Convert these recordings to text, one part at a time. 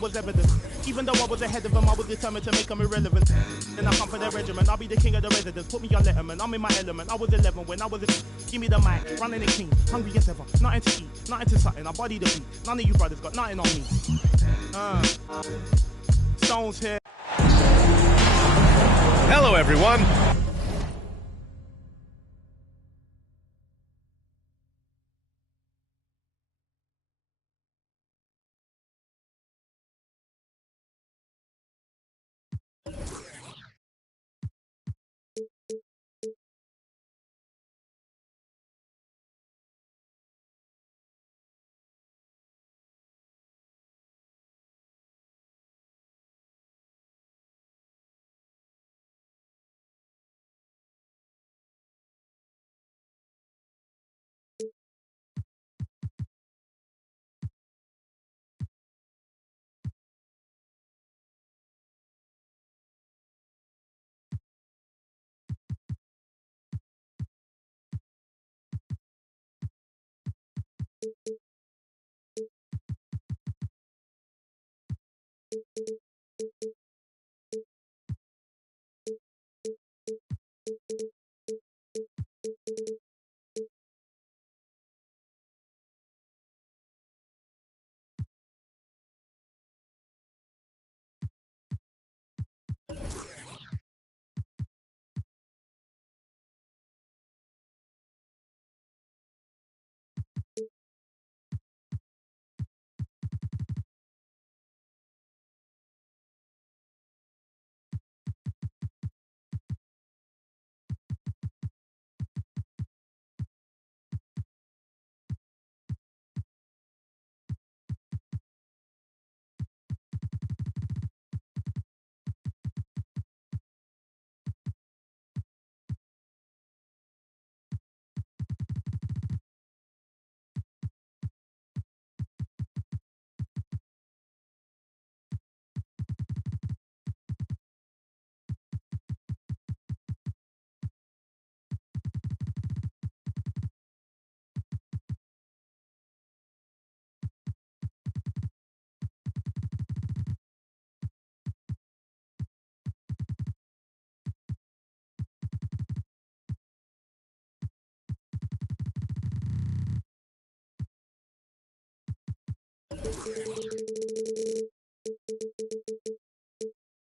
it was evident. Even though I was ahead of them, I was determined to make them irrelevant. Then I come for their regiment, I'll be the king of the residents. Put me on Letterman, I'm in my element. I was 11 when I was a... Give me the mic, running the king, hungry as ever. Nothing to eat, nothing to something, I body the beat. None of you brothers got nothing on me. Stones here. Hello, everyone.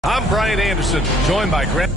I'm Brian Anderson, joined by Grant.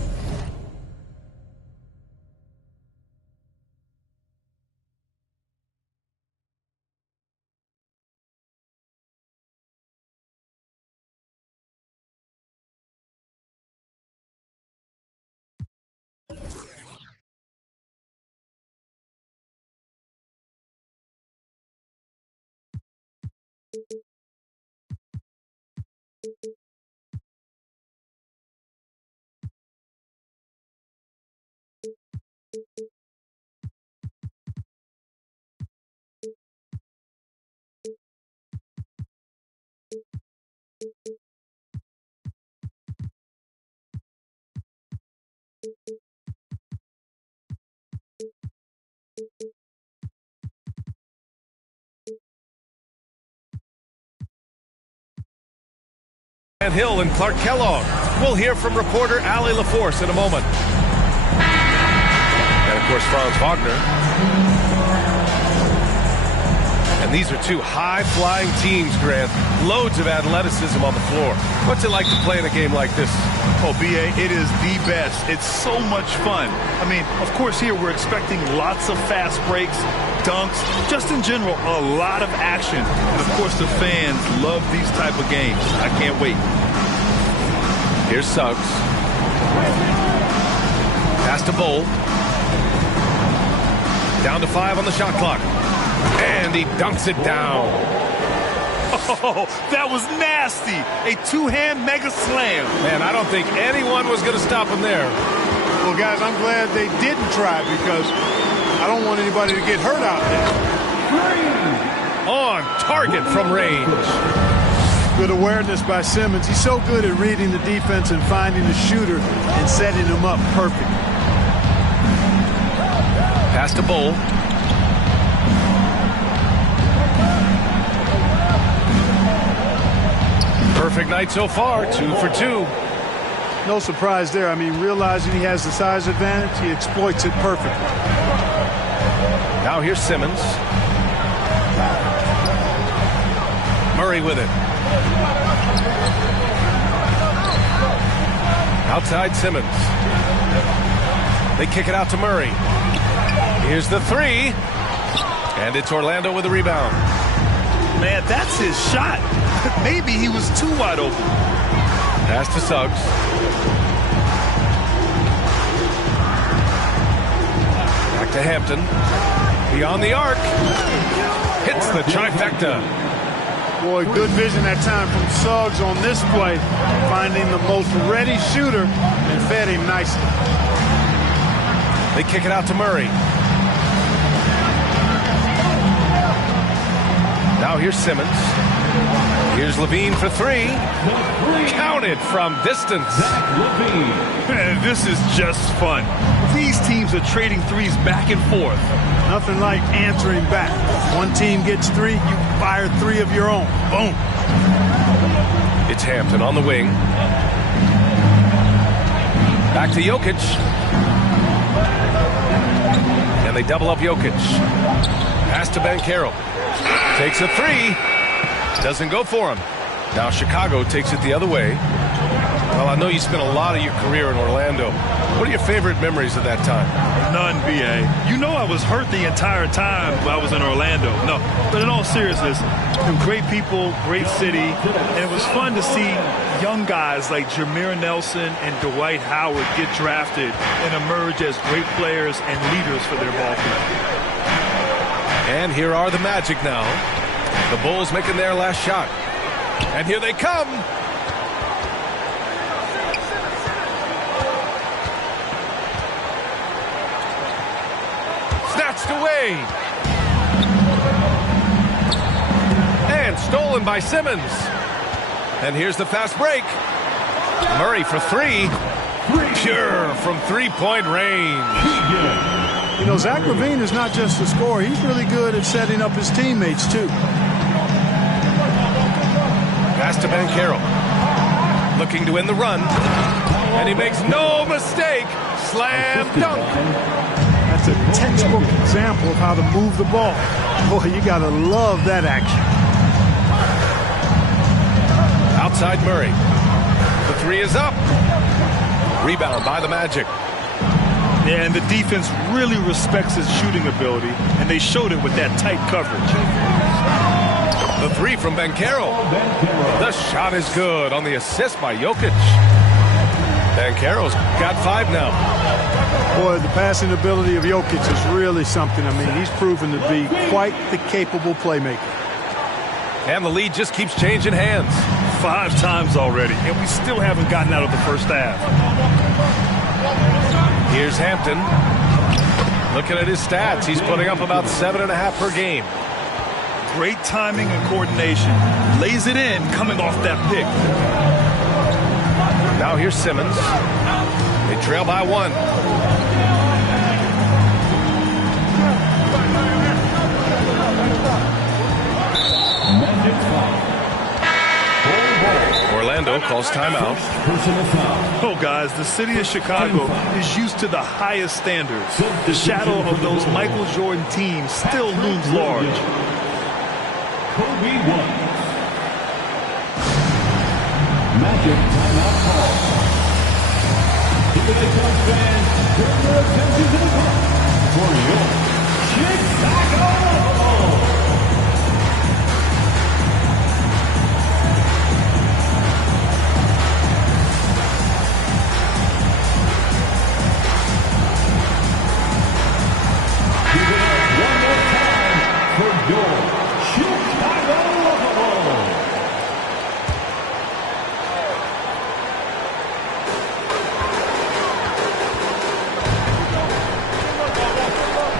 Hill and Clark Kellogg. We'll hear from reporter Allie LaForce in a moment. And, of course, Franz Wagner. And these are two high-flying teams, Grant. Loads of athleticism on the floor. What's it like to play in a game like this? Oh, B.A., it is the best. It's so much fun. I mean, of course, here we're expecting lots of fast breaks, dunks, just in general, a lot of action. And, of course, the fans love these type of games. I can't wait. Here's Suggs. Pass to Bowl. Down to 5 on the shot clock. And he dunks it down. Oh, that was nasty. A two-hand mega slam. Man, I don't think anyone was going to stop him there. Well, guys, I'm glad they didn't try because I don't want anybody to get hurt out there. On target from range. Good awareness by Simmons. He's so good at reading the defense and finding the shooter and setting him up perfect. Pass to Bowl. Perfect night so far, 2 for 2. No surprise there. I mean, realizing he has the size advantage, he exploits it perfectly. Now here's Simmons. Murray with it. Outside Simmons. They kick it out to Murray. Here's the three. And it's Orlando with the rebound. Man, that's his shot. Maybe he was too wide open. Pass to Suggs. Back to Hampton. Beyond the arc. Hits the trifecta. Boy, good vision that time from Suggs on this play. Finding the most ready shooter and fed him nicely. They kick it out to Murray. Now here's Simmons. Here's Levine for three. Counted from distance. Man, this is just fun. These teams are trading threes back and forth. Nothing like answering back. One team gets three, you fire three of your own. Boom. It's Hampton on the wing. Back to Jokic. And they double up Jokic. Pass to Banchero. Takes a three. Doesn't go for him. Now Chicago takes it the other way. Well, I know you spent a lot of your career in Orlando. What are your favorite memories of that time? None, B.A. You know I was hurt the entire time I was in Orlando. No, but in all seriousness, great people, great city, and it was fun to see young guys like Jameer Nelson and Dwight Howard get drafted and emerge as great players and leaders for their ball club. And here are the Magic now. The Bulls making their last shot. And here they come. Snatched away. And stolen by Simmons. And here's the fast break. Murray for three. Pure from three-point range. You know, Zach LaVine is not just a scorer. He's really good at setting up his teammates, too. Pass to Banchero. Looking to win the run. And he makes no mistake. Slam dunk. That's a textbook example of how to move the ball. Boy, you got to love that action. Outside Murray. The three is up. Rebound by the Magic. Yeah, and the defense really respects his shooting ability, and they showed it with that tight coverage. The three from Banchero. The shot is good on the assist by Jokic. Banchero's got 5 now. Boy, the passing ability of Jokic is really something. I mean, he's proven to be quite the capable playmaker. And the lead just keeps changing hands. 5 times already, and we still haven't gotten out of the first half. Here's Hampton. Looking at his stats, he's putting up about 7.5 per game. Great timing and coordination. Lays it in coming off that pick. Now here's Simmons. They trail by 1. Orlando calls timeout. Oh, guys, the city of Chicago is used to the highest standards. The shadow of those Michael Jordan teams still looms large. Magic timeout call. Here they come, fans. Turn your attention to the clock for your Chicago.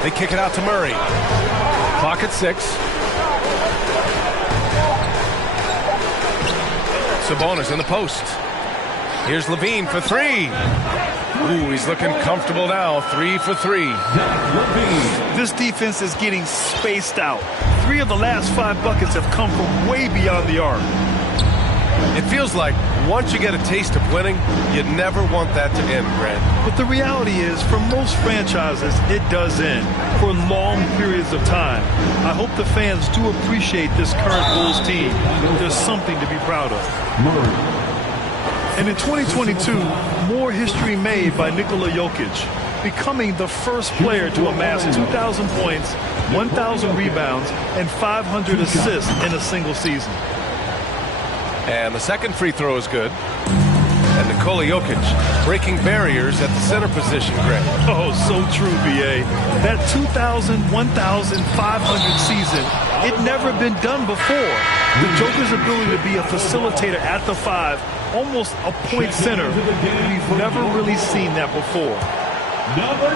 They kick it out to Murray. Clock at 6. Sabonis in the post. Here's Levine for 3. Ooh, he's looking comfortable now. 3 for 3. This defense is getting spaced out. 3 of the last 5 buckets have come from way beyond the arc. It feels like once you get a taste of winning, you never want that to end, Grant. But the reality is, for most franchises, it does end for long periods of time. I hope the fans do appreciate this current Bulls team. There's something to be proud of. And in 2022, more history made by Nikola Jokic, becoming the first player to amass 2,000 points, 1,000 rebounds, and 500 assists in a single season. And the second free throw is good. And Nikola Jokic breaking barriers at the center position, Greg. Oh, so true, B.A. That 2,000, 1,500 season, it never been done before. The Joker's ability to be a facilitator at the 5, almost a point center, we've never really seen that before. Number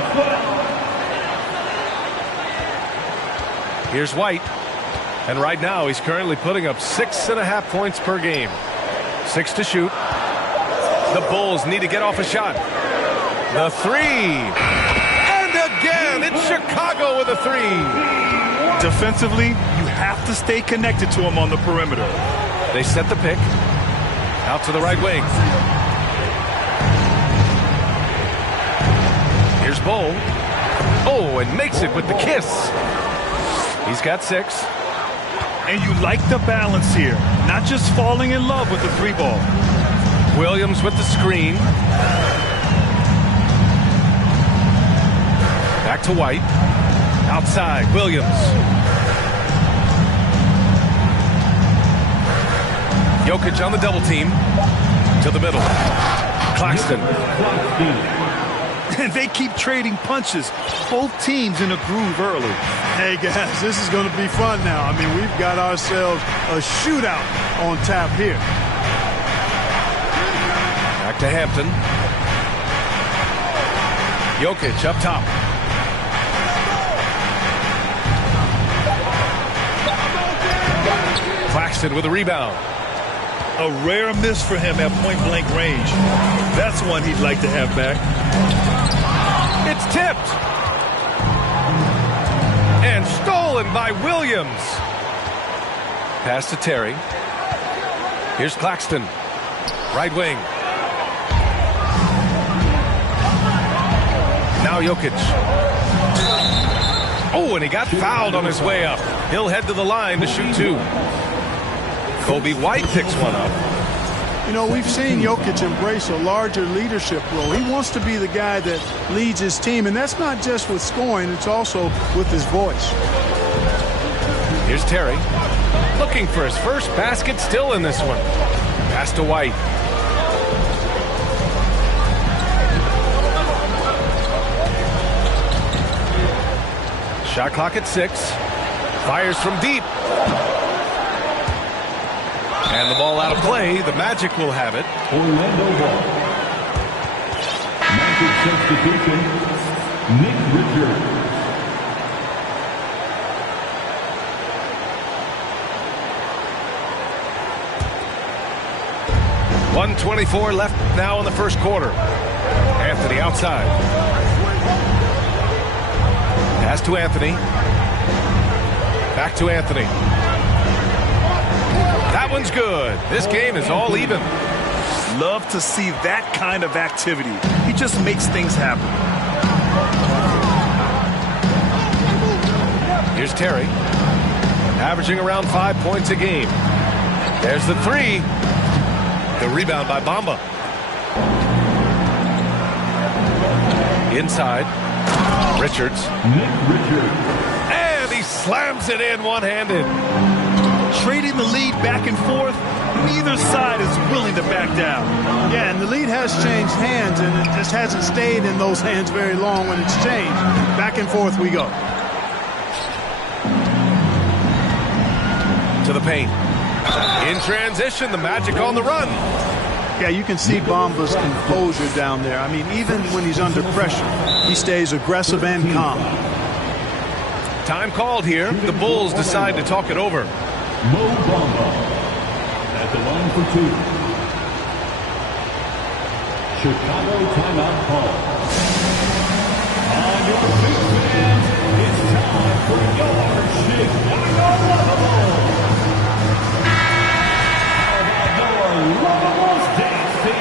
12. Here's White. And right now, he's currently putting up 6.5 points per game. 6 to shoot. The Bulls need to get off a shot. The 3. And again, it's Chicago with a 3. Defensively, you have to stay connected to him on the perimeter. They set the pick. Out to the right wing. Here's Bull. Oh, and makes it with the kiss. He's got 6. And you like the balance here. Not just falling in love with the 3 ball. Williams with the screen. Back to White. Outside, Williams. Jokic on the double team. To the middle. Claxton. And they keep trading punches. Both teams in a groove early. Hey, guys, this is going to be fun now. I mean, we've got ourselves a shootout on tap here. Back to Hampton. Jokic up top. Claxton with a rebound. A rare miss for him at point-blank range. That's one he'd like to have back. It's tipped. And stolen by Williams. Pass to Terry. Here's Claxton. Right wing. Now Jokic. Oh, and he got fouled on his way up. He'll head to the line to shoot 2. Kobe White picks one up. You know, we've seen Jokic embrace a larger leadership role. He wants to be the guy that leads his team, and that's not just with scoring, it's also with his voice. Here's Terry. Looking for his first basket, still in this one. Pass to White. Shot clock at 6. Fires from deep. And the ball out of play. The Magic will have it. Orlando ball. Magic substitution, Nick Richards. .124 left now in the first quarter. Anthony outside. Pass to Anthony. Back to Anthony. That one's good. This game is all even. Love to see that kind of activity. He just makes things happen. Here's Terry. Averaging around 5 points a game. There's the 3. The rebound by Bamba. Inside. Richards. Nick Richards. And he slams it in one-handed. Trading the lead back and forth, neither side is willing to back down. Yeah, and the lead has changed hands, and it just hasn't stayed in those hands very long when it's changed. Back and forth we go. To the paint. In transition, the Magic on the run. Yeah, you can see Bamba's composure down there. I mean, even when he's under pressure, he stays aggressive and calm. Time called here. The Bulls decide to talk it over. Mo Bamba at the line for 2. Chicago timeout call. On your big fans, it's time for your Chicago Bulls. How about your Lovable's Dance Team.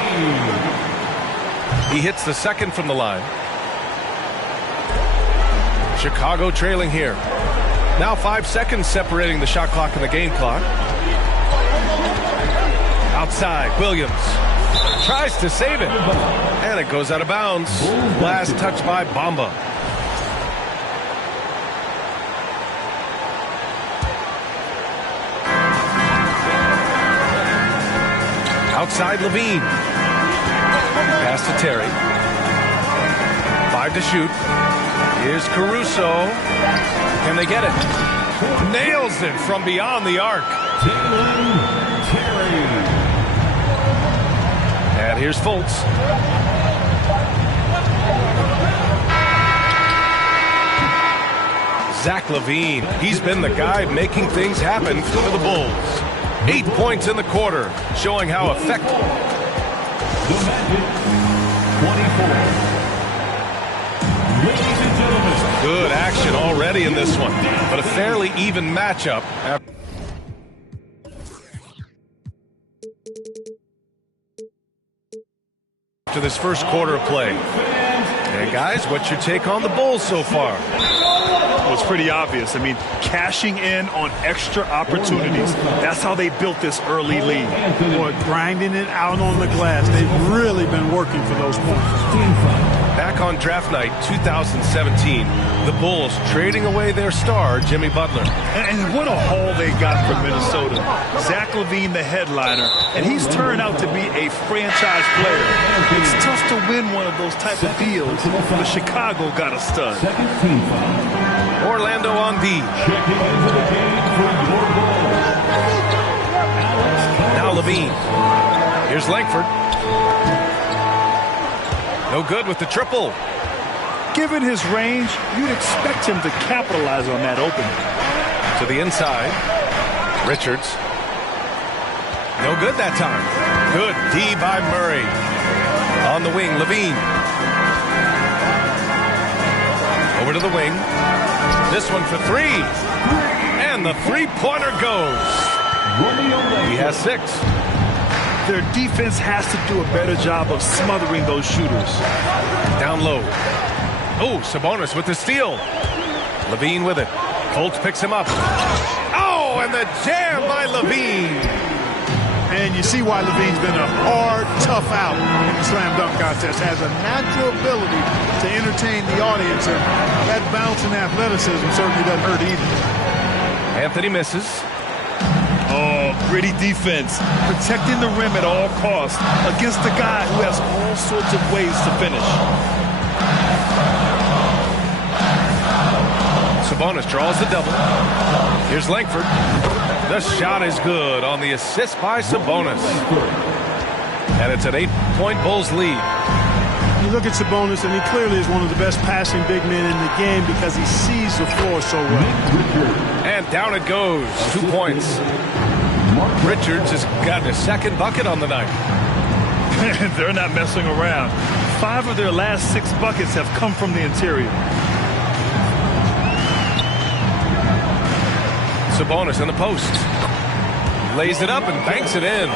He hits the second from the line. Chicago trailing here. Now 5 seconds separating the shot clock and the game clock. Outside, Williams tries to save it, and it goes out of bounds. Last touch by Bamba. Outside, Levine. Pass to Terry. 5 to shoot. Here's Caruso. Can they get it? Nails it from beyond the arc. And here's Fultz. Zach LaVine. He's been the guy making things happen for the Bulls. 8 points in the quarter, showing how effective. The Magic, 24. Ladies and gentlemen. Good action already in this one, but a fairly even matchup. After this first quarter of play. And guys, what's your take on the Bulls so far? Well, it's pretty obvious. I mean, cashing in on extra opportunities. That's how they built this early lead. Boy, grinding it out on the glass. They've really been working for those points. Back on draft night 2017, the Bulls trading away their star, Jimmy Butler. And what a haul they got from Minnesota. Zach LaVine, the headliner, and he's turned out to be a franchise player. It's tough to win one of those type of deals, but Chicago got a stud. Orlando on D. Checking into the game for your Bulls. Now Levine. Here's Langford. No good with the triple. Given his range, you'd expect him to capitalize on that opening. To the inside. Richards. No good that time. Good D by Murray. On the wing, Levine. Over to the wing. This one for three. And the three-pointer goes. He has 6. Their defense has to do a better job of smothering those shooters. Down low. Oh, Sabonis with the steal. Levine with it. Fultz picks him up. Oh, and the jam by Levine. And you see why Levine's been a hard, tough out in the slam dunk contest. Has a natural ability to entertain the audience, and that bounce and athleticism certainly doesn't hurt either. Anthony misses. Oh, gritty defense. Protecting the rim at all costs against a guy who has all sorts of ways to finish. Sabonis draws the double. Here's Langford. The shot is good on the assist by Sabonis. And it's an 8-point Bulls lead. You look at Sabonis, and he clearly is one of the best passing big men in the game because he sees the floor so well. And down it goes. 2 points. Richards has gotten his second bucket on the night. They're not messing around. 5 of their last 6 buckets have come from the interior. Sabonis in the post. Lays it up and banks it in.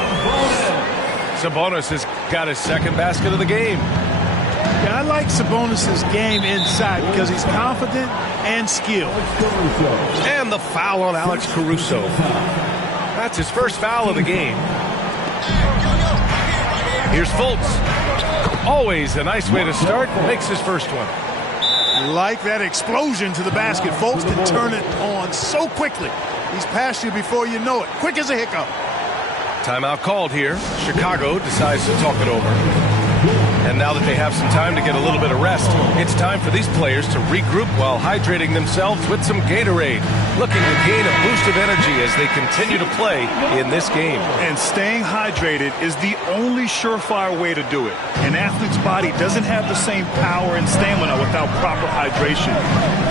Sabonis has got his second basket of the game. Yeah, I like Sabonis' game inside because he's confident and skilled. And the foul on Alex Caruso. That's his first foul of the game. Here's Fultz. Always a nice way to start. Makes his first one. Like that explosion to the basket. Fultz can turn it on so quickly. He's past you before you know it. Quick as a hiccup. Timeout called here. Chicago decides to talk it over. And now that they have some time to get a little bit of rest, it's time for these players to regroup while hydrating themselves with some Gatorade, looking to gain a boost of energy as they continue to play in this game. And staying hydrated is the only surefire way to do it. An athlete's body doesn't have the same power and stamina without proper hydration.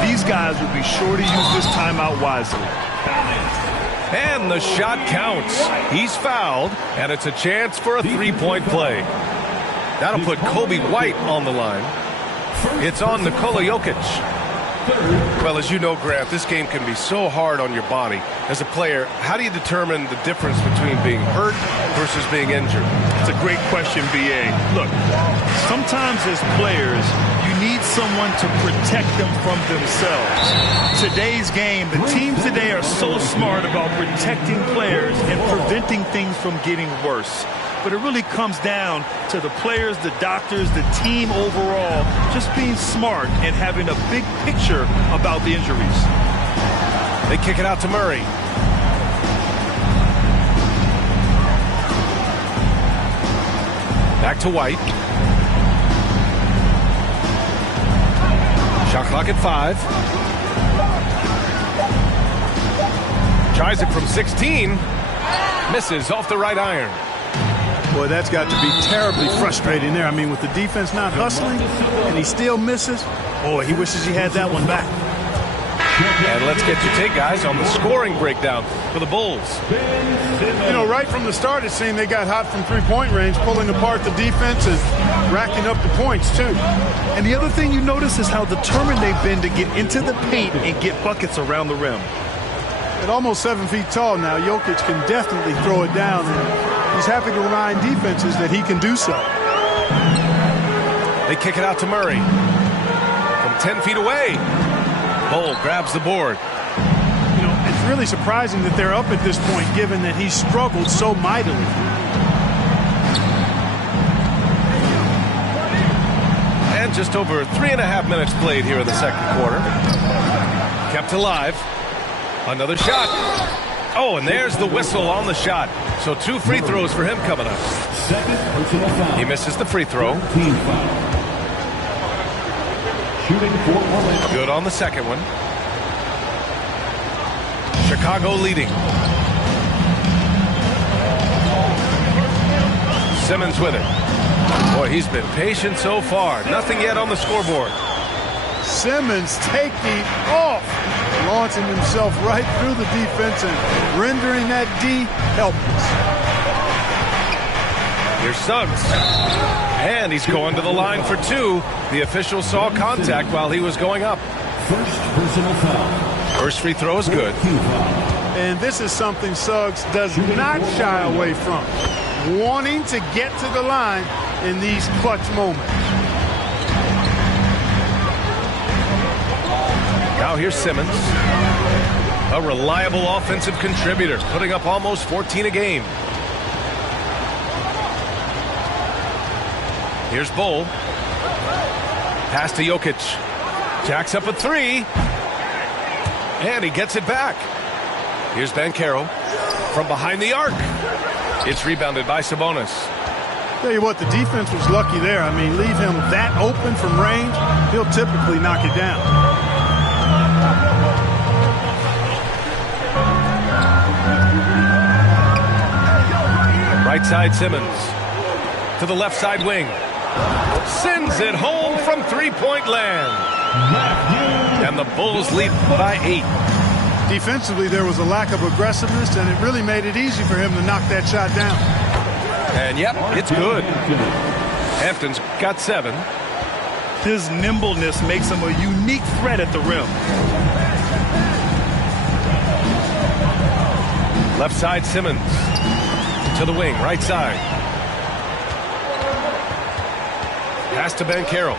These guys will be sure to use this timeout wisely. And the shot counts. He's fouled, and it's a chance for a three-point play. That'll put Kobe White on the line. It's on Nikola Jokic. Well, as you know, Grant, this game can be so hard on your body. As a player, how do you determine the difference between being hurt versus being injured? It's a great question, B.A. Look, sometimes as players, you need someone to protect them from themselves. Today's game, the teams today are so smart about protecting players and preventing things from getting worse. But it really comes down to the players, the doctors, the team overall, just being smart and having a big picture about the injuries. They kick it out to Murray. Back to White. Shot clock at 5. Tries it from 16. Misses off the right iron. Boy, that's got to be terribly frustrating there. I mean, with the defense not hustling and he still misses, boy, he wishes he had that one back. And let's get your take, guys, on the scoring breakdown for the Bulls. You know, right from the start, it seemed they got hot from three-point range, pulling apart the defense and racking up the points, too. And the other thing you notice is how determined they've been to get into the paint and get buckets around the rim. At almost 7 feet tall now, Jokic can definitely throw it down, and he's happy to remind defenses that he can do so. They kick it out to Murray. From 10 feet away, Bull grabs the board. You know, it's really surprising that they're up at this point, given that he struggled so mightily. And just over 3.5 minutes played here in the second quarter. Kept alive. Another shot. Oh, and there's the whistle on the shot. So 2 free throws for him coming up. He misses the free throw. Good on the second one. Chicago leading. Simmons with it. Boy, he's been patient so far. Nothing yet on the scoreboard. Simmons taking off, launching himself right through the defense and rendering that D helpless. Here's Suggs. And he's going to the line for 2. The official saw contact while he was going up. First personal foul. First free throw is good. And this is something Suggs does not shy away from. Wanting to get to the line in these clutch moments. Now here's Simmons. A reliable offensive contributor, putting up almost 14 a game. Here's Bull. Pass to Jokic. Jacks up a 3. And he gets it back. Here's Banchero from behind the arc. It's rebounded by Sabonis. Tell you what, the defense was lucky there. I mean, leave him that open from range, he'll typically knock it down. Right side Simmons. To the left side wing. Sends it home from three-point land. And the Bulls lead by 8. Defensively, there was a lack of aggressiveness, and it really made it easy for him to knock that shot down. And, yep, it's good. Hampton's got 7. His nimbleness makes him a unique threat at the rim. Left side Simmons. To the wing, right side. Pass to Banchero.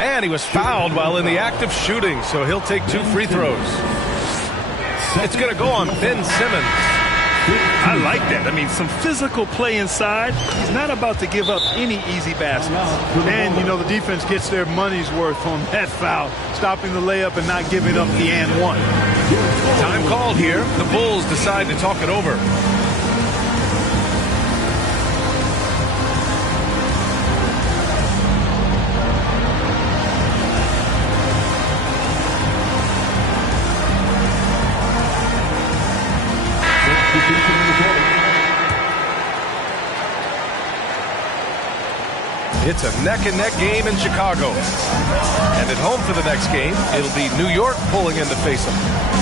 And he was fouled while in the act of shooting, so he'll take 2 free throws. It's going to go on Ben Simmons. I like that. I mean, some physical play inside. He's not about to give up any easy baskets. And, you know, the defense gets their money's worth on that foul, stopping the layup and not giving up the and one. Time called here. The Bulls decide to talk it over. It's a neck-and-neck game in Chicago. And at home for the next game, it'll be New York pulling in to face them.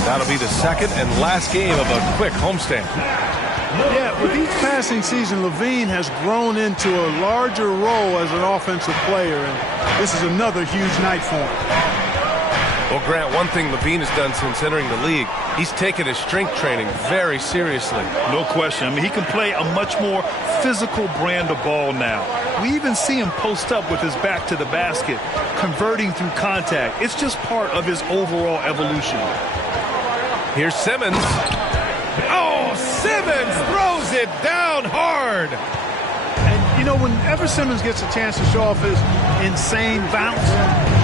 That'll be the second and last game of a quick homestand. Yeah, with each passing season, Levine has grown into a larger role as an offensive player, and this is another huge night for him. Well, Grant, one thing Levine has done since entering the league, he's taken his strength training very seriously. No question. I mean, he can play a much more physical brand of ball now. We even see him post up with his back to the basket, converting through contact. It's just part of his overall evolution. Here's Simmons. Oh, Simmons throws it down hard. And, you know, whenever Simmons gets a chance to show off his insane bounce,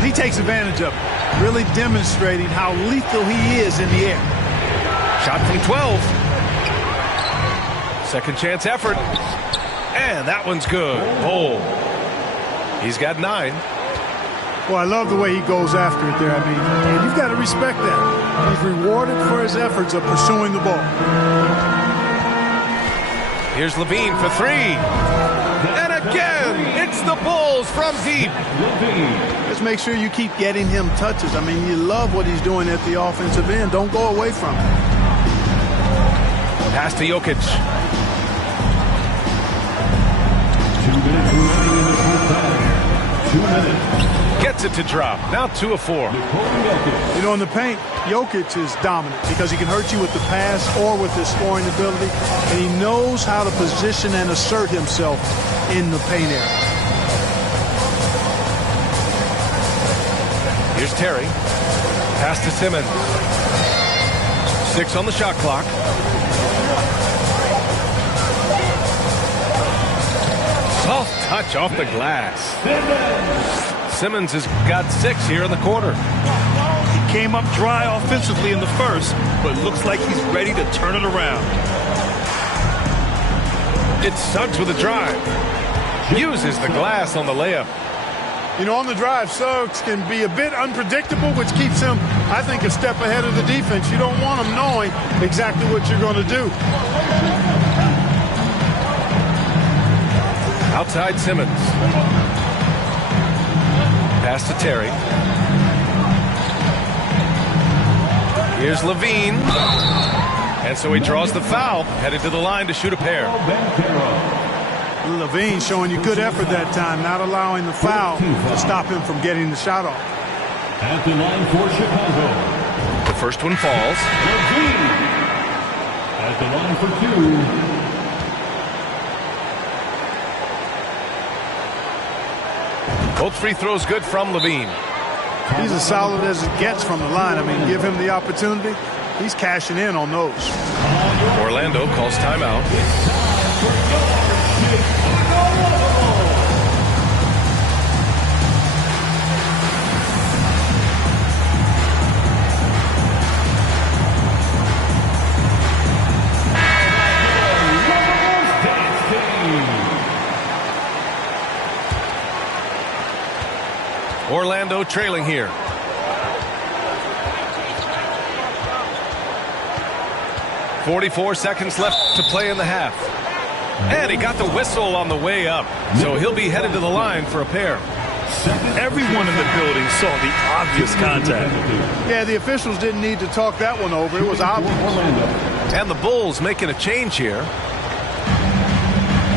he takes advantage of it, really demonstrating how lethal he is in the air. Shot from 12. Second chance effort. And that one's good. Oh, he's got 9. Well, I love the way he goes after it there. I mean, and you've got to respect that. He's rewarded for his efforts of pursuing the ball. Here's Levine for 3. And again, it's the Bulls from deep. Just make sure you keep getting him touches. I mean, you love what he's doing at the offensive end. Don't go away from it. Pass to Jokic. 2 minutes remaining in the first half. 2 minutes. Gets it to drop. Now 2 of 4. You know, in the paint, Jokic is dominant because he can hurt you with the pass or with his scoring ability, and he knows how to position and assert himself in the paint area. Here's Terry. Pass to Simmons. 6 on the shot clock. Soft touch off the glass. Simmons has got 6 here in the quarter. He came up dry offensively in the first, but looks like he's ready to turn it around. It's Suggs with a drive. Uses the glass on the layup. You know, on the drive, Suggs can be a bit unpredictable, which keeps him, I think, a step ahead of the defense. You don't want him knowing exactly what you're going to do. Outside Simmons. Pass to Terry. Here's Levine. And so he draws the foul, headed to the line to shoot a pair. Levine showing you good effort that time, not allowing the foul to stop him from getting the shot off. At the line for Chicago. The first one falls. Levine. At the line for 2. Both free throws good from Levine. He's as solid as it gets from the line. I mean, give him the opportunity. He's cashing in on those. Orlando calls timeout. Orlando trailing here. .44 seconds left to play in the half. And he got the whistle on the way up. So he'll be headed to the line for a pair. Everyone in the building saw the obvious contact. Yeah, the officials didn't need to talk that one over. It was obvious. And the Bulls making a change here.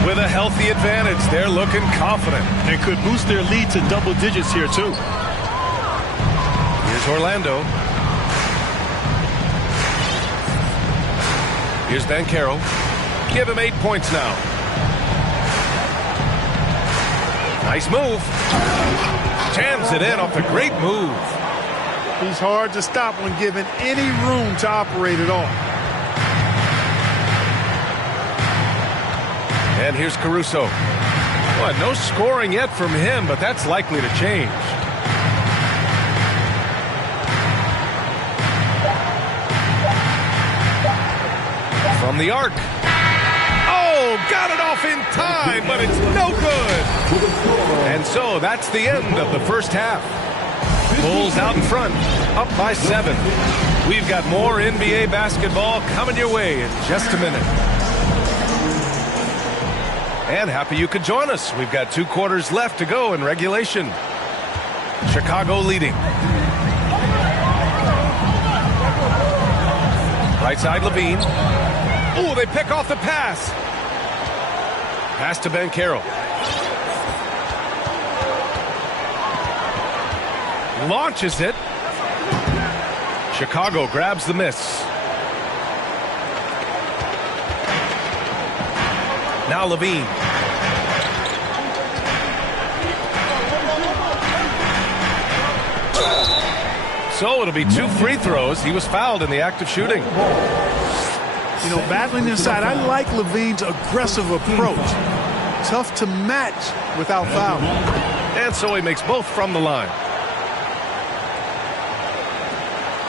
With a healthy advantage, they're looking confident. And could boost their lead to double digits here, too. Here's Orlando. Here's Banchero. Give him 8 points now. Nice move. Jams it in off a great move. He's hard to stop when given any room to operate at all. And here's Caruso. Well, no scoring yet from him, but that's likely to change. From the arc. Oh, got it off in time, but it's no good. And so that's the end of the first half. Bulls out in front, up by 7. We've got more NBA basketball coming your way in just a minute. And happy you could join us. We've got 2 quarters left to go in regulation. Chicago leading. Right side, Levine. Oh, they pick off the pass. Pass to Ben Carroll. Launches it. Chicago grabs the miss. Now Levine. So it'll be 2 free throws. He was fouled in the act of shooting. You know, battling inside, I like Levine's aggressive approach. Tough to match without foul. And so he makes both from the line.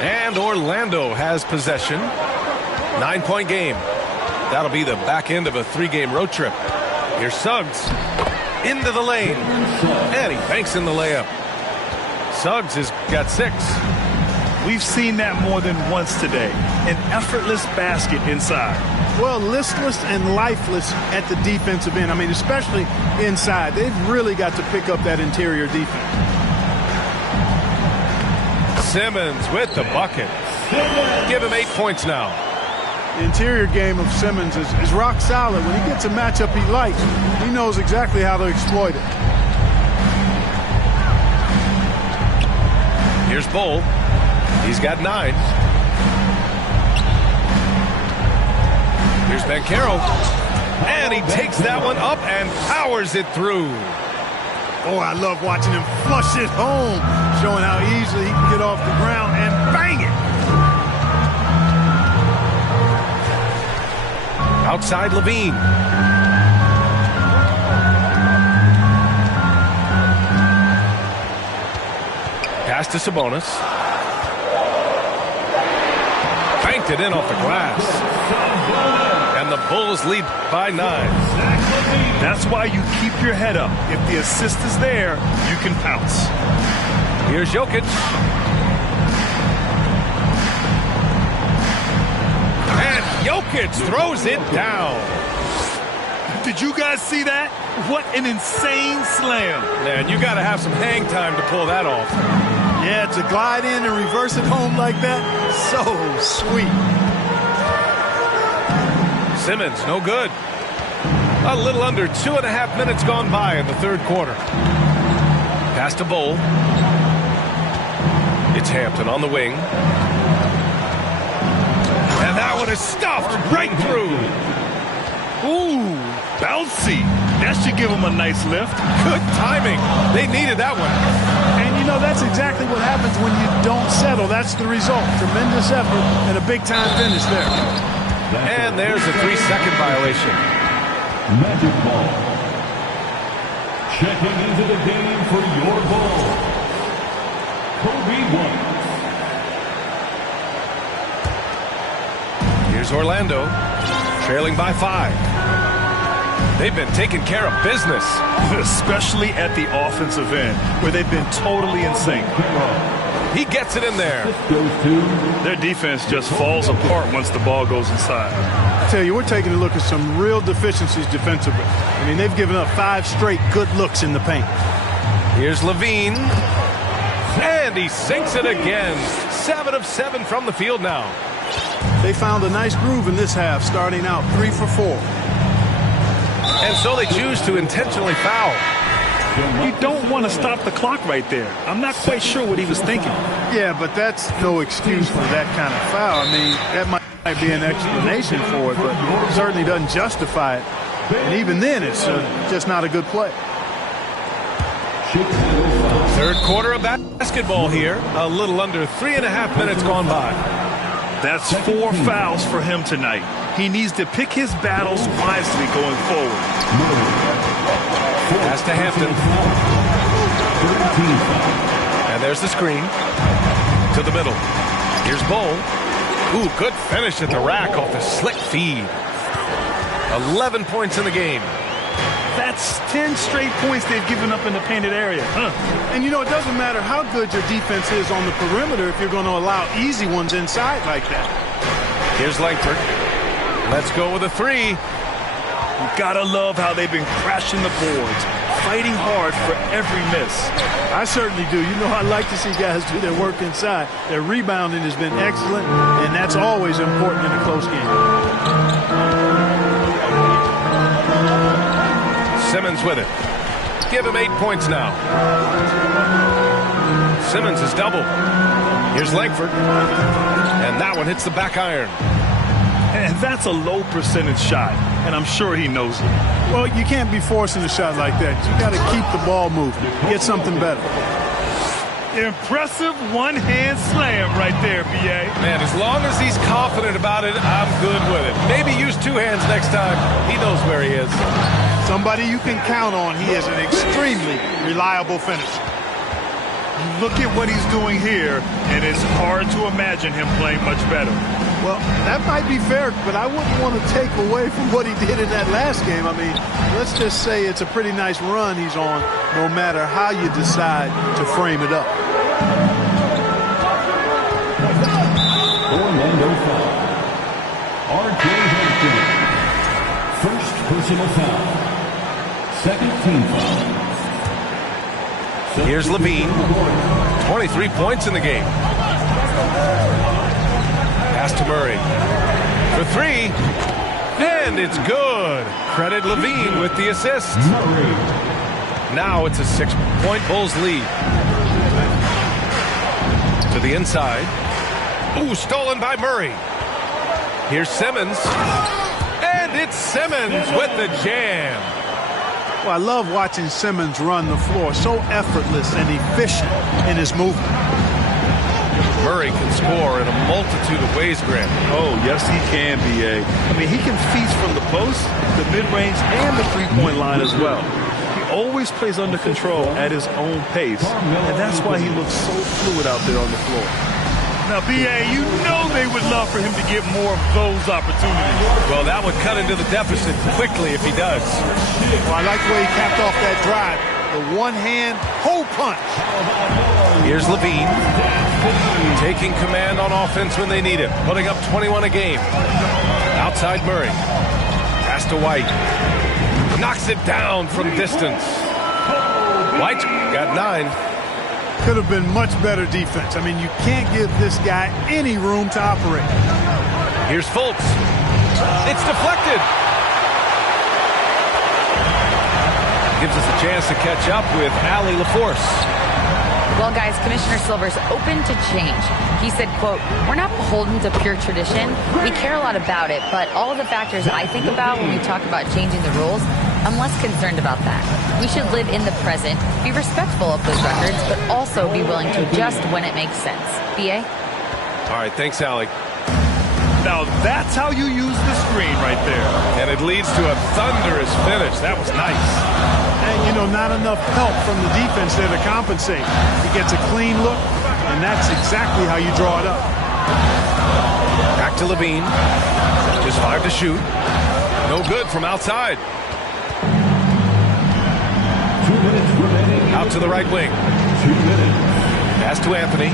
And Orlando has possession. 9-point game. That'll be the back end of a 3-game road trip. Here's Suggs. Into the lane. And he banks in the layup. Suggs has got 6. We've seen that more than once today. An effortless basket inside. Well, listless and lifeless at the defensive end. I mean, especially inside. They've really got to pick up that interior defense. Simmons with the bucket. Give him 8 points now. The interior game of Simmons is rock solid. When he gets a matchup he likes, he knows exactly how to exploit it. Here's Bull. He's got 9. Here's Ben Carroll. And he takes that one up and powers it through. Oh, I love watching him flush it home, showing how easily he can get off the ground and bang it. Outside Levine. Pass to Sabonis. Banked it in off the glass. And the Bulls lead by 9. That's why you keep your head up. If the assist is there, you can pounce. Here's Jokic. And Jokic throws it down. Did you guys see that? What an insane slam. Man, you got to have some hang time to pull that off. Yeah, to glide in and reverse it home like that, so sweet. Simmons, no good. A little under 2.5 minutes gone by in the third quarter. Pass to Bull. It's Hampton on the wing. And that one is stuffed right through. Ooh, bouncy. That should give him a nice lift. Good timing. They needed that one. And, you know, that's exactly what happens when you don't settle. That's the result. Tremendous effort and a big-time finish there. And there's a 3-second violation. Magic ball. Checking into the game for your ball, Kobe White. Here's Orlando, trailing by 5. They've been taking care of business. Especially at the offensive end, where they've been totally in sync. He gets it in there. Their defense just falls apart once the ball goes inside. I tell you, we're taking a look at some real deficiencies defensively. I mean, they've given up 5 straight good looks in the paint. Here's Levine. And he sinks it again. 7 of 7 from the field now. They found a nice groove in this half, starting out 3 for 4. And so they choose to intentionally foul. You don't want to stop the clock right there. I'm not quite sure what he was thinking. Yeah, but that's no excuse for that kind of foul. I mean, that might be an explanation for it, but it certainly doesn't justify it. And even then, it's just not a good play. Third quarter of basketball here. A little under 3.5 minutes gone by. That's 4 fouls for him tonight. He needs to pick his battles wisely going forward. Pass to Hampton. And there's the screen. To the middle. Here's Bull. Ooh, good finish at the rack off the slick feed. 11 points in the game. That's 10 straight points they've given up in the painted area. And, you know, it doesn't matter how good your defense is on the perimeter if you're going to allow easy ones inside like that. Here's Langford. Let's go with a 3. You gotta love how they've been crashing the boards. fighting hard for every miss. I certainly do. You know, I like to see guys do their work inside. Their rebounding has been excellent, and that's always important in a close game. Simmons with it. Give him 8 points now. Simmons is double. Here's Langford. And that one hits the back iron. And that's a low percentage shot, and I'm sure he knows it. Well, you can't be forcing a shot like that. You got to keep the ball moving. Get something better. Impressive one-hand slam right there, B.A. Man, as long as he's confident about it, I'm good with it. Maybe use 2 hands next time. He knows where he is. Somebody you can count on. He is an extremely reliable finisher. Look at what he's doing here, and it's hard to imagine him playing much better. Well, that might be fair, but I wouldn't want to take away from what he did in that last game. I mean, let's just say it's a pretty nice run he's on, no matter how you decide to frame it up. Orlando foul. R.J. Hampton. First personal foul. Second team foul. Here's Levine. 23 points in the game. Pass to Murray. For 3. And it's good. Credit Levine with the assist. Now it's a 6-point Bulls lead. To the inside. Ooh, stolen by Murray. Here's Simmons. And it's Simmons with the jam. Well, I love watching Simmons run the floor. So effortless and efficient in his movement. Murray can score in a multitude of ways, Grant. Oh, yes, he can, B.A. I mean, he can feast from the post, the mid-range, and the three-point line as well. He always plays under control at his own pace, and that's why he looks so fluid out there on the floor. Now, B.A., you know they would love for him to get more of those opportunities. Well, that would cut into the deficit quickly if he does. Well, I like the way he capped off that drive. The one-hand hole punch. Here's Levine. Taking command on offense when they need it. Putting up 21 a game. Outside Murray. Pass to White. Knocks it down from distance. White got 9. Could have been much better defense. I mean, you can't give this guy any room to operate. Here's Fultz. It's deflected. Gives us a chance to catch up with Allie LaForce. Well, guys, Commissioner Silver's open to change. He said, quote, "We're not beholden to pure tradition. We care a lot about it, but all of the factors I think about when we talk about changing the rules, I'm less concerned about that. We should live in the present, be respectful of those records, but also be willing to adjust when it makes sense." B.A.? All right, thanks, Allie. Now, that's how you use the screen right there. And it leads to a thunderous finish. That was nice. And, you know, not enough help from the defense there to compensate. He gets a clean look, and that's exactly how you draw it up. Back to Levine. Just 5 to shoot. No good from outside. 2 minutes remaining. Out to the right wing. 2 minutes. Pass to Anthony.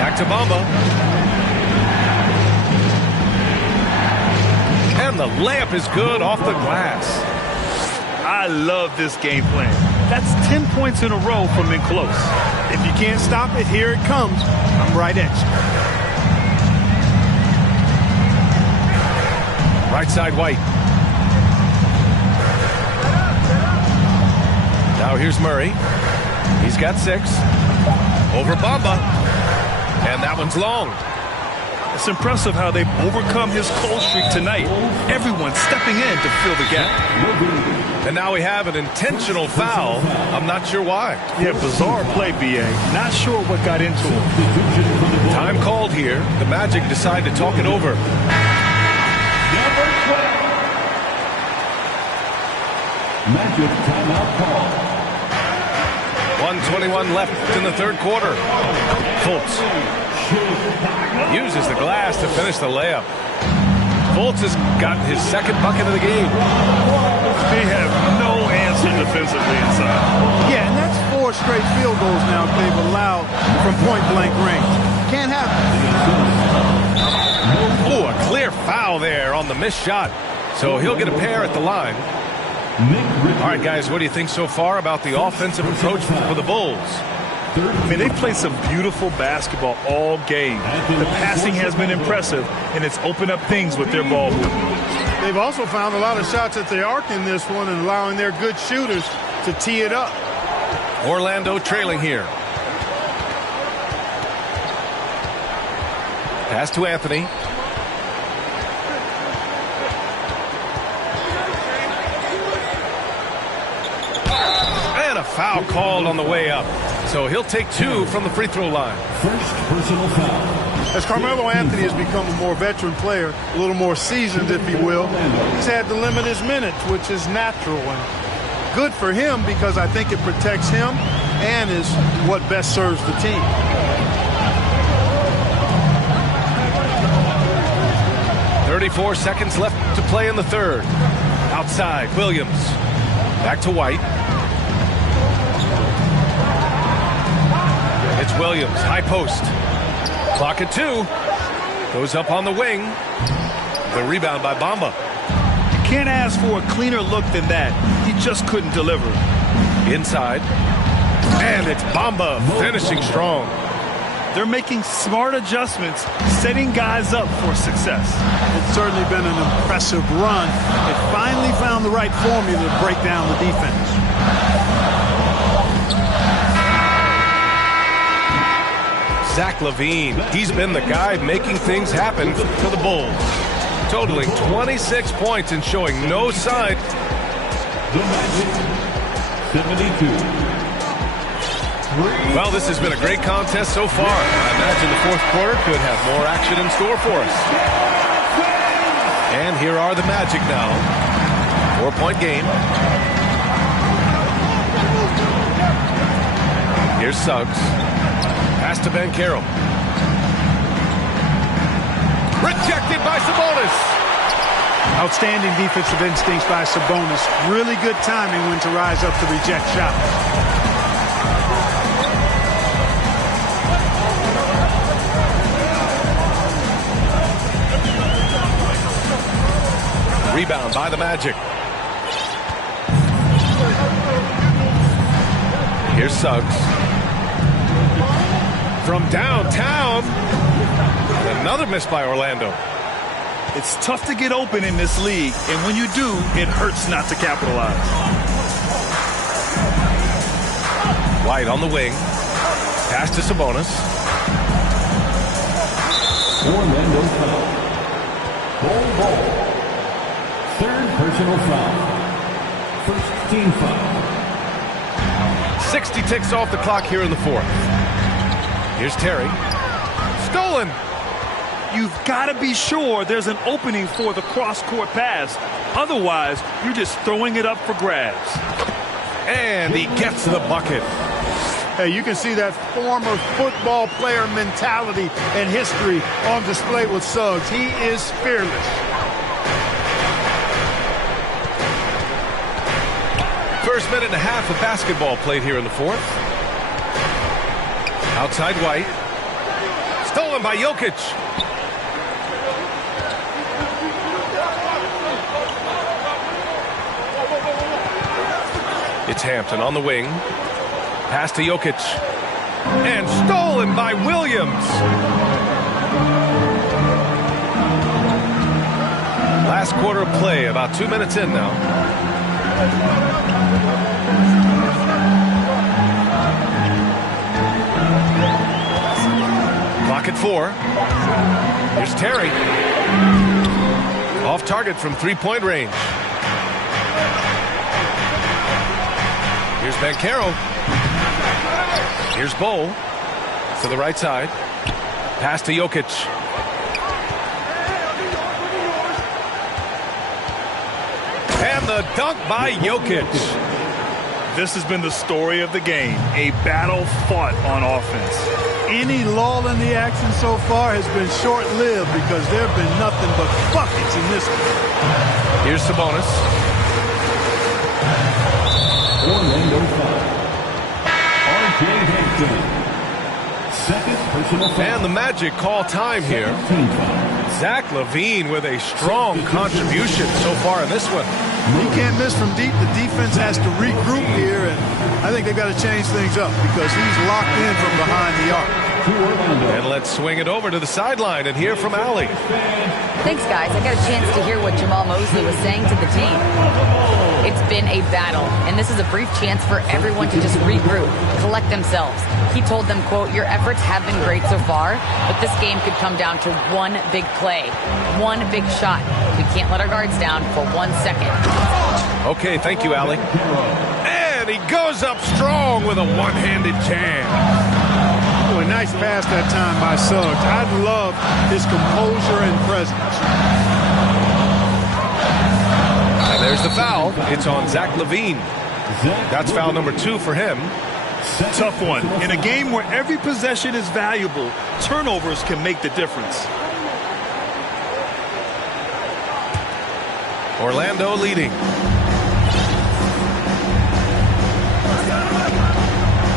Back to Bamba. And the layup is good off the glass. I love this game plan. That's 10 points in a row from in close. If you can't stop it, here it comes. I'm right at you. Right side White. Now here's Murray. He's got 6. Over Bamba. And that one's long. It's impressive how they've overcome his cold streak tonight. Everyone stepping in to fill the gap. And now we have an intentional foul. I'm not sure why. Yeah, bizarre play, B.A. Not sure what got into him. Time called here. The Magic decide to talk it over. Magic timeout call. 1:21 left in the third quarter. Fultz uses the glass to finish the layup. Fultz has gotten his second bucket of the game. They have no answer defensively inside. Yeah, and that's 4 straight field goals now they've allowed from point-blank range. Can't happen. Oh, a clear foul there on the missed shot. So he'll get a pair at the line. All right, guys, what do you think so far about the offensive approach for the Bulls? I mean, they've played some beautiful basketball all game. The passing has been impressive, and it's opened up things with their ball movement. They've also found a lot of shots at the arc in this one and allowing their good shooters to tee it up. Orlando trailing here. Pass to Anthony. And a foul called on the way up. So he'll take 2 from the free throw line. First personal foul. As Carmelo Anthony has become a more veteran player, a little more seasoned, if you will, he's had to limit his minutes, which is natural and good for him because I think it protects him and is what best serves the team. .34 seconds left to play in the third. Outside, Williams. Back to White. It's Williams, high post. Clock at 2. Goes up on the wing. The rebound by Bamba. You can't ask for a cleaner look than that. He just couldn't deliver. Inside. And it's Bamba finishing strong. They're making smart adjustments, setting guys up for success. It's certainly been an impressive run. They finally found the right formula to break down the defense. Zach LaVine, he's been the guy making things happen for the Bulls. Totaling 26 points and showing no sign. The Magic, 72. Well, this has been a great contest so far. I imagine the fourth quarter could have more action in store for us. And here are the Magic now. 4-point game. Here's Suggs. Pass to Banchero. Rejected by Sabonis. Outstanding defensive instincts by Sabonis. Really good timing when to rise up to reject shots. Rebound by the Magic. Here's Suggs. From downtown. Another miss by Orlando. It's tough to get open in this league, and when you do, it hurts not to capitalize. White on the wing. Pass to Sabonis. Orlando foul. Ball. Third personal foul. First team foul. 60 ticks off the clock here in the fourth. Here's Terry. Stolen. You've got to be sure there's an opening for the cross-court pass. Otherwise, you're just throwing it up for grabs. And he gets the bucket. Hey, you can see that former football player mentality and history on display with Suggs. He is fearless. First minute and a half of basketball played here in the fourth. Outside White. Stolen by Jokic. It's Hampton on the wing. Pass to Jokic. And stolen by Williams. Last quarter of play, about 2 minutes in now. Clock at 4. Here's Terry. Off target from three-point range. Here's Banchero. Here's Bowl to the right side. Pass to Jokic. And the dunk by Jokic. This has been the story of the game. A battle fought on offense. Any lull in the action so far has been short-lived because there have been nothing but buckets in this one. Here's Sabonis. Orlando foul. R.J. Hampton. Second personal foul. And the Magic call time here. Team foul. Zach LaVine with a strong contribution so far in this one. He can't miss from deep. The defense has to regroup here, and I think they've got to change things up because he's locked in from behind the arc. And let's swing it over to the sideline and hear from Allie. Thanks, guys. I got a chance to hear what Jamal Mosley was saying to the team. It's been a battle, and this is a brief chance for everyone to just regroup, collect themselves. He told them, quote, your efforts have been great so far, but this game could come down to one big play, one big shot. We can't let our guards down for 1 second. Okay, thank you, Allie. And he goes up strong with a one-handed jam. Oh, a nice pass that time by Suggs. I love his composure and presence. And there's the foul. It's on Zach LaVine. That's foul number 2 for him. Tough one. In a game where every possession is valuable, turnovers can make the difference. Orlando leading.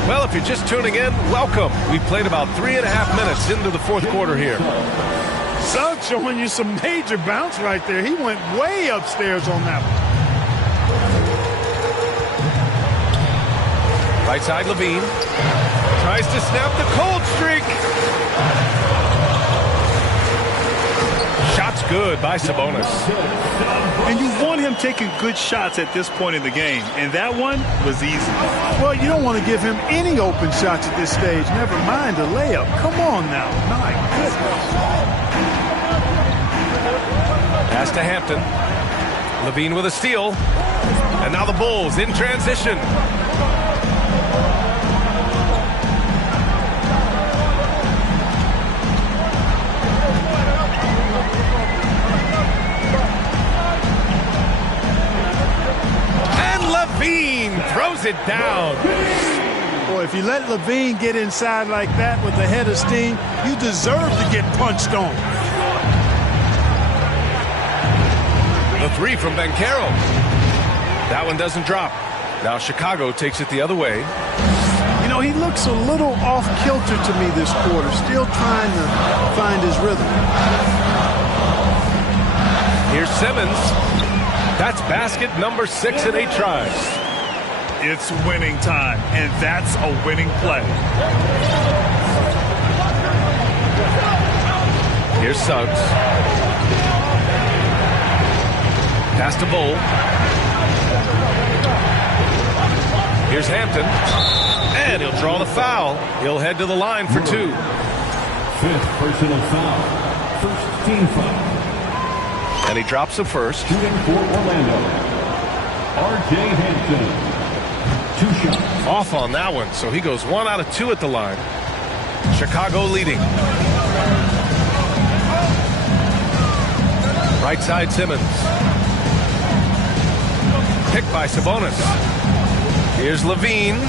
Well, if you're just tuning in, welcome. We've played about 3.5 minutes into the fourth quarter here. Suggs showing you some major bounce right there. He went way upstairs on that one. Right side, LaVine. Tries to snap the cold streak. Shot's good by Sabonis. And you want him taking good shots at this point in the game, and that one was easy. Well, you don't want to give him any open shots at this stage. Never mind a layup. Come on now. My goodness. Pass to Hampton. LaVine with a steal. And now the Bulls in transition. LaVine throws it down. Boy, if you let LaVine get inside like that with a head of steam, you deserve to get punched on. The 3 from Banchero. That one doesn't drop. Now Chicago takes it the other way. You know, he looks a little off-kilter to me this quarter, still trying to find his rhythm. Here's Simmons. That's basket number 6 in 8 tries. It's winning time, and that's a winning play. Here's Suggs. Pass to Bull. Here's Hampton. And he'll draw the foul. He'll head to the line for 2. 5th personal foul. First team foul. And he drops the first. Shooting for Orlando, R.J. Hampton. 2 shots. Off on that one, so he goes 1 out of 2 at the line. Chicago leading. Right side, Simmons. Picked by Sabonis. Here's LaVine.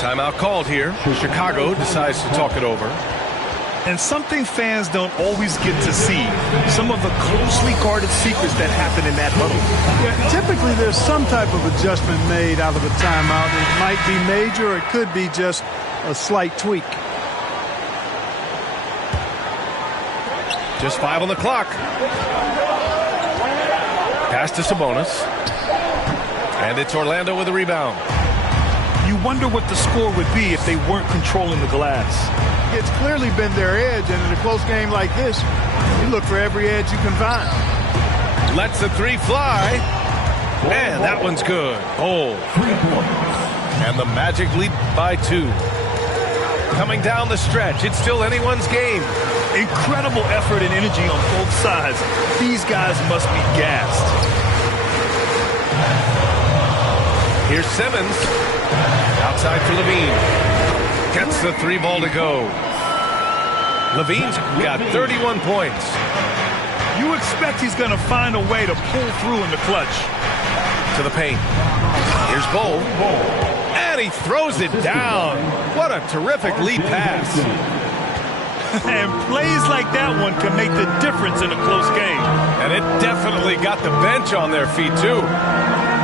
Timeout called here. Chicago decides to talk it over. And something fans don't always get to see, some of the closely guarded secrets that happen in that huddle. Yeah, typically there's some type of adjustment made out of a timeout. It might be major, or it could be just a slight tweak. Just 5 on the clock. Pass to Sabonis. And it's Orlando with a rebound. You wonder what the score would be if they weren't controlling the glass. It's clearly been their edge, and in a close game like this, you look for every edge you can find. Lets the 3 fly. And that one's good. Oh. 3 points. And the Magic lead by 2. Coming down the stretch, it's still anyone's game. Incredible effort and energy on both sides. These guys must be gassed. Here's Simmons. Outside for LaVine. Gets the 3 ball to go. LaVine's got 31 points. You expect he's going to find a way to pull through in the clutch. To the paint. Here's Bull. And he throws it down. What a terrific lead pass. And plays like that one can make the difference in a close game. And it definitely got the bench on their feet, too.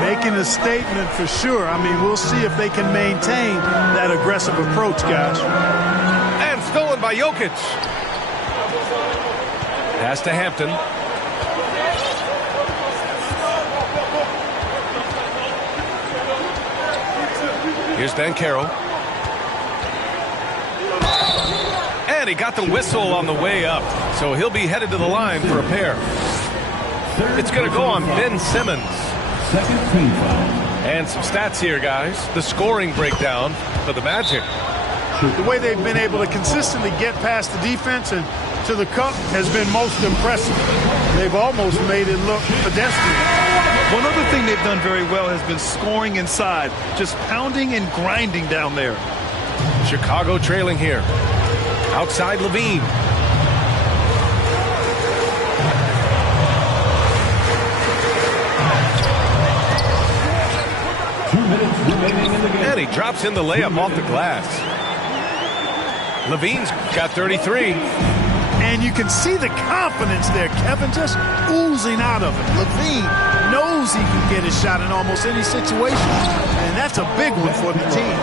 Making a statement for sure. I mean, we'll see if they can maintain that aggressive approach, guys. And stolen by Jokic. Pass to Hampton. Here's Banchero. And he got the whistle on the way up, so he'll be headed to the line for a pair. It's going to go on Ben Simmons. Second team foul. And some stats here, guys. The scoring breakdown for the Magic. The way they've been able to consistently get past the defense and to the cup has been most impressive. They've almost made it look pedestrian. One other thing they've done very well has been scoring inside, just pounding and grinding down there. Chicago trailing here. Outside Levine. And he drops in the layup off the glass. Levine's got 33. And you can see the confidence there, Kevin, just oozing out of him. Levine knows he can get his shot in almost any situation, and that's a big one for the team.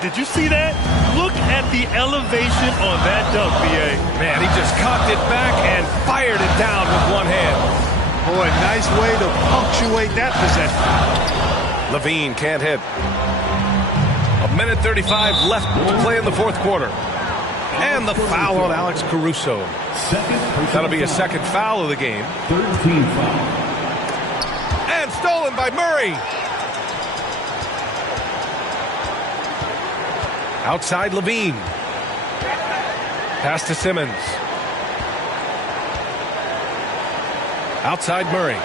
Did you see that? Look at the elevation on that dunk, B.A. Man, he just cocked it back and fired it down with one hand. Boy, nice way to punctuate that possession. Levine can't hit. 1:35 left to play in the fourth quarter. And the foul on Alex Caruso. That'll be a second foul of the game. 13 foul. And stolen by Murray. Outside Levine. Pass to Simmons. Outside Murray.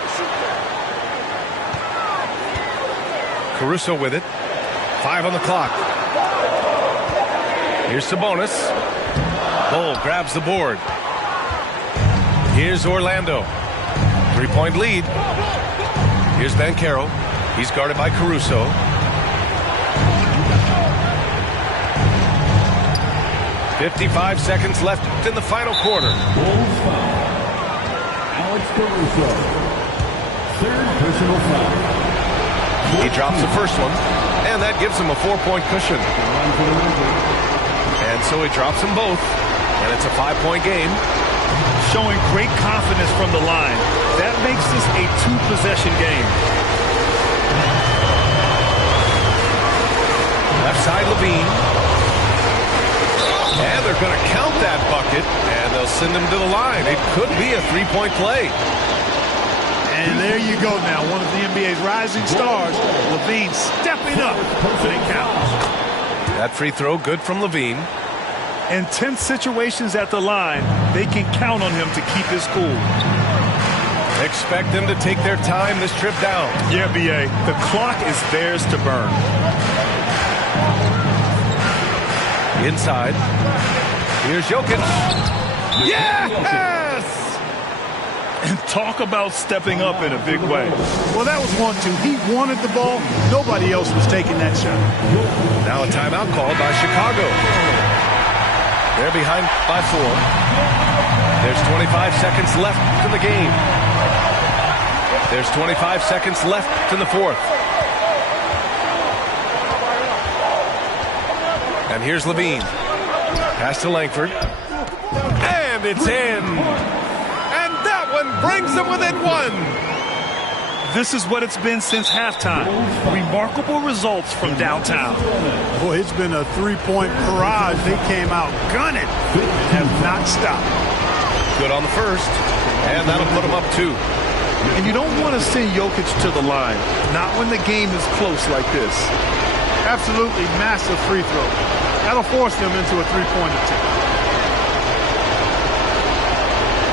Caruso with it. 5 on the clock. Here's Sabonis. Bull grabs the board. Here's Orlando. 3-point lead. Here's Banchero. He's guarded by Caruso. .55 seconds left in the final quarter. Bulls foul. Alex Caruso. Third personal foul. He drops the first one, and that gives him a 4-point cushion. And so he drops them both, and it's a 5-point game. Showing great confidence from the line. That makes this a 2-possession game. Left side Levine. And they're going to count that bucket, and they'll send him to the line. It could be a 3-point play. And there you go now, one of the NBA's rising stars, Levine stepping up, and it counts. That free throw good from Levine. In tense situations at the line, they can count on him to keep his cool. Expect them to take their time this trip down. Yeah, B.A., the clock is theirs to burn. Inside. Here's Jokic. Yes! And talk about stepping up in a big way. Well, that was 1-2. He wanted the ball. Nobody else was taking that shot. Now a timeout called by Chicago. They're behind by 4. There's 25 seconds left in the game. There's 25 seconds left in the fourth. And here's Levine. Pass to Langford. And it's in. And that one brings them within 1. This is what it's been since halftime. Remarkable results from downtown. Boy, it's been a 3-point barrage. They came out gunning and have not stopped. Good on the first. And that'll put them up 2. And you don't want to send Jokic to the line. Not when the game is close like this. Absolutely massive free throw. That'll force them into a 3-point attempt.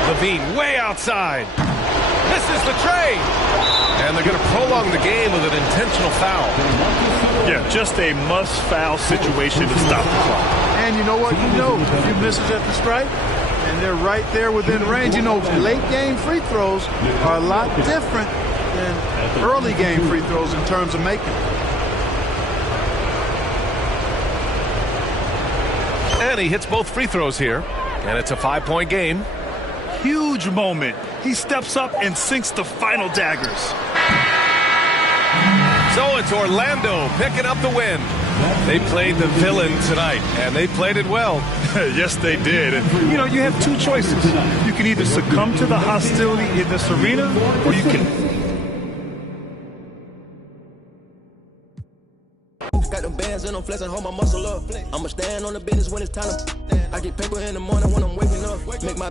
Levine way outside. This is the trade. And they're going to prolong the game with an intentional foul. Yeah, just a must-foul situation to stop the clock. And you know what? You know, a few misses at the stripe, and they're right there within range. You know, late-game free throws are a lot different than early-game free throws in terms of making them. And he hits both free throws here. And it's a 5-point game. Huge moment. He steps up and sinks the final daggers. So it's Orlando picking up the win. They played the villain tonight, and they played it well. Yes, they did. And, you know, you have two choices. You can either succumb to the hostility in this arena, or you can... Got them bands and I'm flexing, hold my muscle up. I'ma stand on the business when it's time to. I get paper in the morning when I'm waking up. Make my